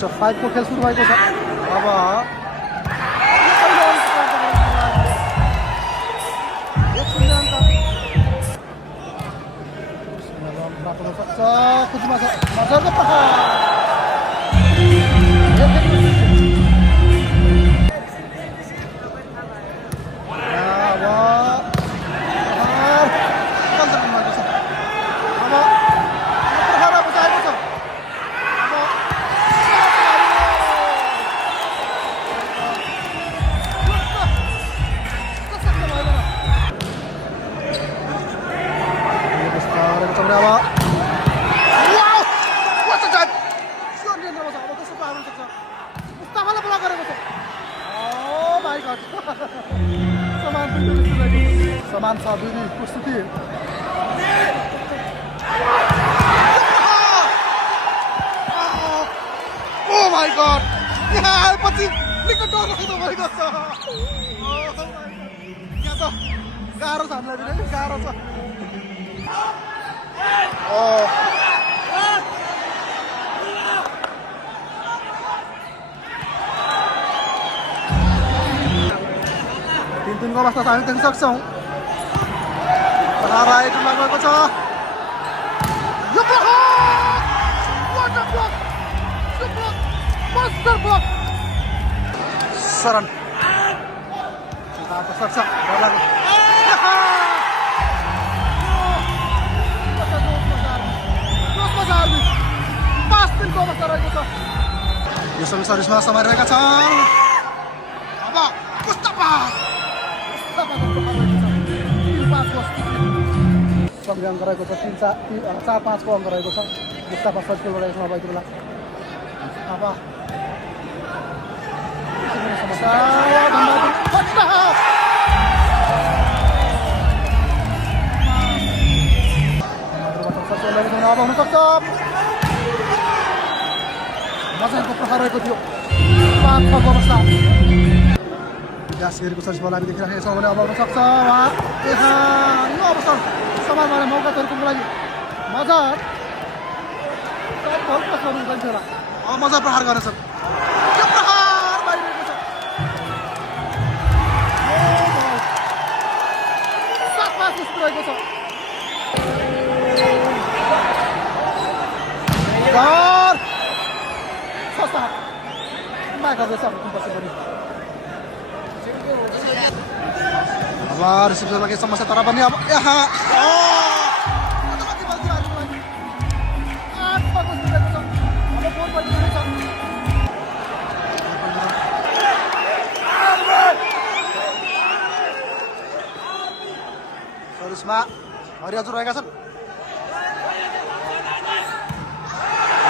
Best of 5 को खेल सुरु भएको छ। अब प्राप्त हुन सक्छ। खुजुमा छ मजाको प्रहार। समान छ दुई प्रस्तुति। ओ माय गॉड, यहाँ आएपछि निकै डर लाग्दो भएको छ। यहाँ त गाह्रो छ हामीलाई पनि, गाह्रो छ। तीन को अवस्था हामी देख्न सक्छौँ। राइट लागेको छ। यो ब्लक! What a block! यो ब्लक! Master block! शरण तातो सक्छ। डर लाग्यो। पाँच दिनको अवस्था रहेको छ। यो सबै सर्भिसमा समाइरहेका छन्। अब मुस्तफा कति अङ्क रहेको छ? 4-5 को अङ्क रहेको छ। मुस्तफा सर्किल रहेको छ यति बेला। अब अब हुनसक्छ। मजाको प्रहार रहेको थियो। 5-6 को अवस्था। ग्यासको सर्भिसमा हामी देखिरहेका छौँ भने अब आउन सक्छ। यो अवसर समाजमा मौकाहरूको लागि मजा होला। अब मजा प्रहार गर्नेछ। त्यो प्रहार भइरहेको छ। 7-5 रहेको छ। अब रिसिप्सनको लागि समस्या तर पनि अब यहाँ सर्भिसमा हरियाजु रहेका छन्।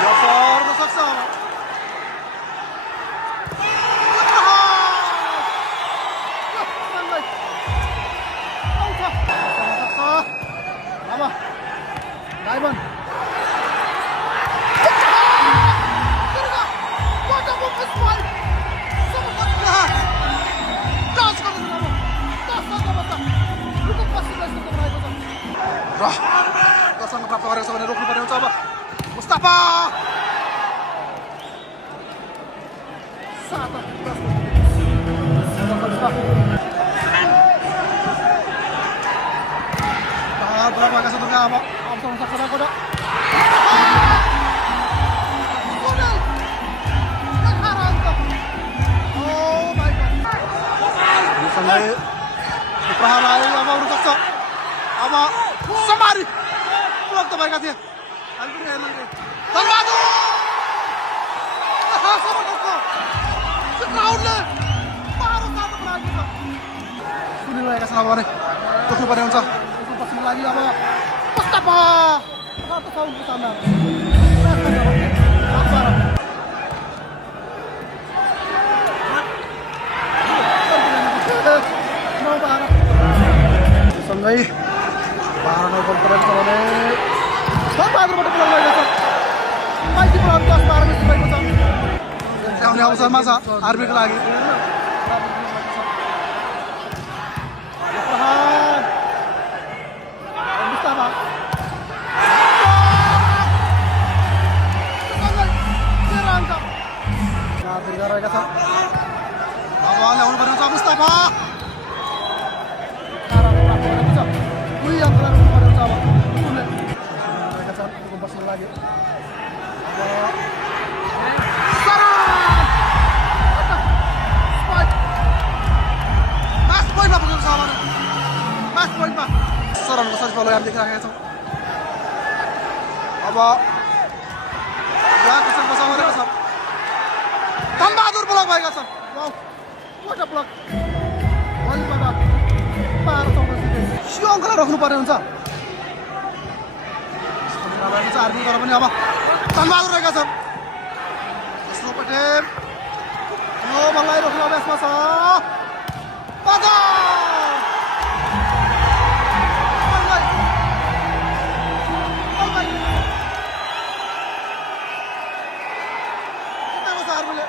यो सर्न सक्छ। डायमन्ड दर्शनमा प्राप्त गरेको छ भने रोक्नु पर्ने हुन्छ। अब मुस्तफा प्रहार आयो। अब आउन सक्छ। अब समारी ब्लक त भएका थिए। सुनिरहेका छन्। अब भने रोक्नुपर्ने हुन्छ। पछिको लागि अब मुस्तफा सँगै 12-9 बल परेको छ भने बहादुरबाट बल लागेको छ। माइतीको 10-12 मिस भएको छ। आउने अवसरमा छ आर्मीको लागि। मुस्तफा गराउनुको सजिलो फलो हामी देखिराखेका छौँ अब यहाँको चाहिँ बचाउँदैको छ धनबहादुर ब्लक भएका छन् वाउ ब्लक श्रीअङ्कलाई रोक्नुपर्ने हुन्छ आर्मी तर पनि अब धनबहादुर रहेका छन् दोस्रो पटेल यो बललाई रोक्न अभ्यासमा छ आर्मीले